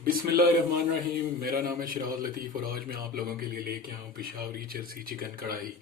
बिस्मिल्लाहिर्रहमानिर्रहीम। मेरा नाम है शिराज लतीफ़ और आज मैं आप लोगों के लिए लेके आया हूँ पेशावरी चरसी चिकन कढ़ाई।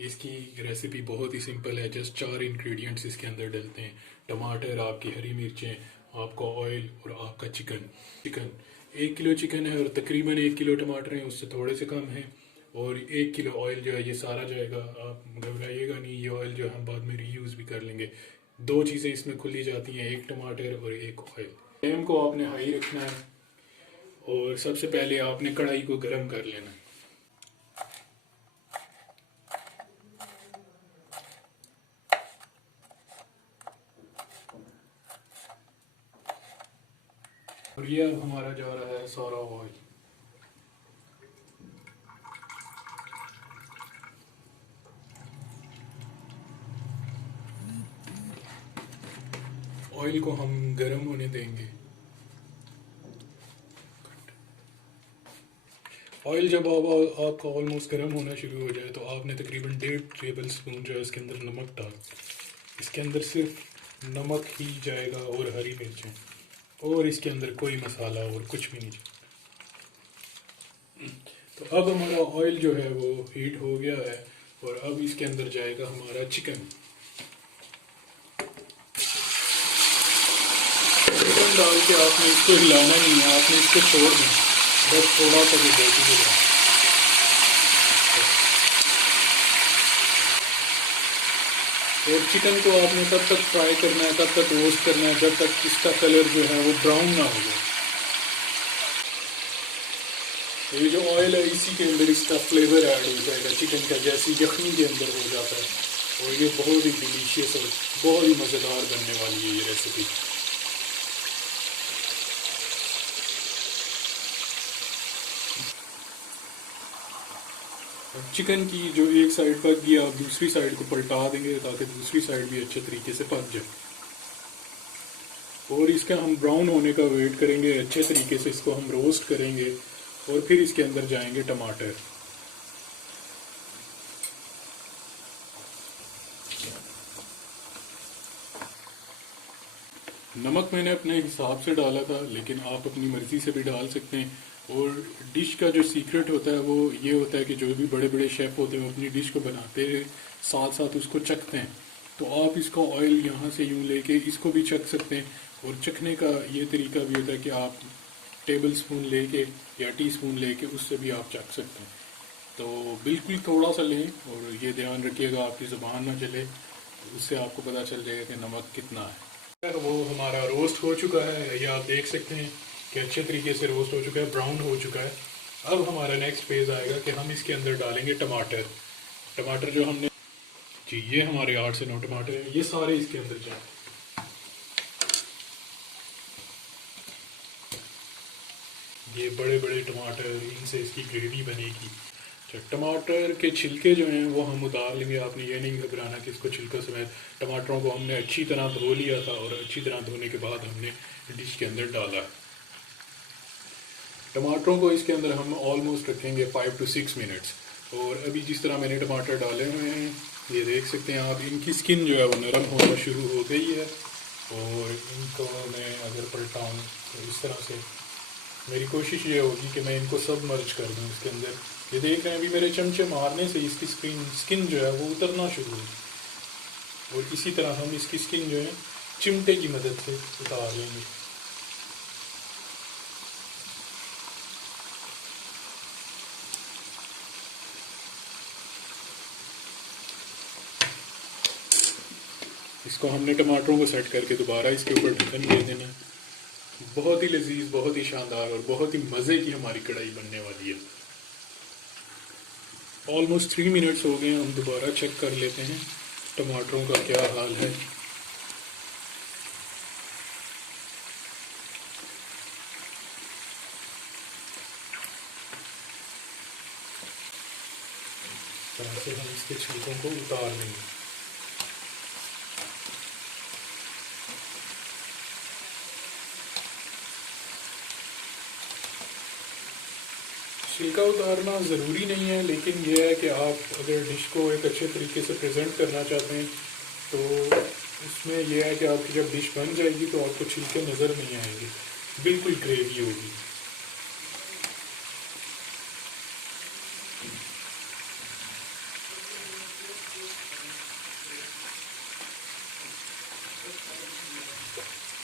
इसकी रेसिपी बहुत ही सिंपल है। जस्ट 4 इंग्रेडिएंट्स इसके अंदर डलते हैं। टमाटर, आपकी हरी मिर्चें, आपका ऑयल और आपका चिकन। चिकन 1 किलो चिकन है और तकरीबन 1 किलो टमाटर हैं, उससे थोड़े से कम है। और 1 किलो ऑयल जो है ये सारा जाएगा, आप घबराइएगा नहीं, ये ऑयल जो है हम बाद में रीयूज़ भी कर लेंगे। 2 चीज़ें इसमें खुली जाती हैं, एक टमाटर और एक ऑयल। फ्लेम को आपने हाई रखना है और सबसे पहले आपने कढ़ाई को गर्म कर लेना है। और ये अब हमारा जा रहा है सारा ऑयल। ऑयल को हम गर्म होने देंगे। ऑयल जब आपका ऑलमोस्ट गर्म होना शुरू हो जाए तो आपने तकरीबन 1.5 टेबल स्पून जो है इसके अंदर नमक डाल। इसके अंदर सिर्फ नमक ही जाएगा और हरी मिर्चें, और इसके अंदर कोई मसाला और कुछ भी नहीं जाएगा। तो अब हमारा ऑयल जो है वो हीट हो गया है और अब इसके अंदर जाएगा हमारा चिकन। चिकन डाल के आपने इसको हिलाना नहीं है, आपने इसको छोड़ देना, बस थोड़ा सा भी देती है। और चिकन को आपने तब तक फ्राई करना है, तब तक रोस्ट करना है जब तक इसका कलर जो है वो ब्राउन ना हो जाए। ये जो ऑयल है इसी के अंदर इसका फ्लेवर ऐड हो जाएगा चिकन का, जैसे यखनी के अंदर हो जाता है। और ये बहुत ही डिलीशियस और बहुत ही मज़ेदार बनने वाली है ये रेसिपी। चिकन की जो एक साइड पक गया, आप दूसरी साइड को पलटा देंगे ताकि दूसरी साइड भी अच्छे तरीके से पक जाए। और इसका हम ब्राउन होने का वेट करेंगे, अच्छे तरीके से इसको हम रोस्ट करेंगे और फिर इसके अंदर जाएंगे टमाटर। नमक मैंने अपने हिसाब से डाला था, लेकिन आप अपनी मर्ज़ी से भी डाल सकते हैं। और डिश का जो सीक्रेट होता है वो ये होता है कि जो भी बड़े बड़े शेफ़ होते हैं वो अपनी डिश को बनाते हैं साथ साथ उसको चखते हैं। तो आप इसको ऑयल यहाँ से यूँ लेके इसको भी चख सकते हैं। और चखने का ये तरीका भी होता है कि आप टेबल स्पून लेके या टी स्पून लेके उससे भी आप चख सकते हैं। तो बिल्कुल थोड़ा सा लें और ये ध्यान रखिएगा आपकी ज़ुबान ना चले, उससे आपको पता चल जाएगा कि नमक कितना है। वो हमारा रोस्ट हो चुका है, ये आप देख सकते हैं कि अच्छे तरीके से रोस्ट हो चुका है, ब्राउन हो चुका है। अब हमारा नेक्स्ट फेज़ आएगा कि हम इसके अंदर डालेंगे टमाटर। टमाटर जो हमने जी, ये हमारे 8 से 9 टमाटर हैं, ये सारे इसके अंदर जाएं। ये बड़े बड़े टमाटर, इनसे इसकी ग्रेवी बनेगी। टमाटर के छिलके जो हैं वो हम उतार लेंगे। आपने ये नहीं घबराना कि इसको छिलका समेत, टमाटरों को हमने अच्छी तरह धो लिया था और अच्छी तरह धोने के बाद हमने डिश के अंदर डाला। टमाटरों को इसके अंदर हम ऑलमोस्ट रखेंगे 5 to 6 मिनट्स। और अभी जिस तरह मैंने टमाटर डाले हुए हैं ये देख सकते हैं आप, इनकी स्किन जो है वो नरम होना शुरू हो गई है। और इनको मैं अगर पलटाऊँ तो इस तरह से मेरी कोशिश ये होगी कि मैं इनको सब मर्ज कर दूँ इसके अंदर। ये देख रहे हैं अभी मेरे चमचे मारने से इसकी स्किन जो है वो उतरना शुरू हुई। और इसी तरह हम इसकी स्किन जो है चिमटे की मदद से उतार लेंगे। इसको हमने टमाटरों को सेट करके दोबारा इसके ऊपर ढक्कन दे देना है। बहुत ही लजीज, बहुत ही शानदार और बहुत ही मज़े की हमारी कढ़ाई बनने वाली है। ऑलमोस्ट 3 मिनट्स हो गए हैं, हम दोबारा चेक कर लेते हैं टमाटरों का क्या हाल है। तरह से हम इसके छिलकों को उतार लेंगे। छिलका उतारना ज़रूरी नहीं है, लेकिन यह है कि आप अगर डिश को एक अच्छे तरीके से प्रेजेंट करना चाहते हैं तो इसमें यह है कि आपकी जब डिश बन जाएगी तो आपको छिलके नज़र नहीं आएंगे, बिल्कुल ग्रेवी होगी।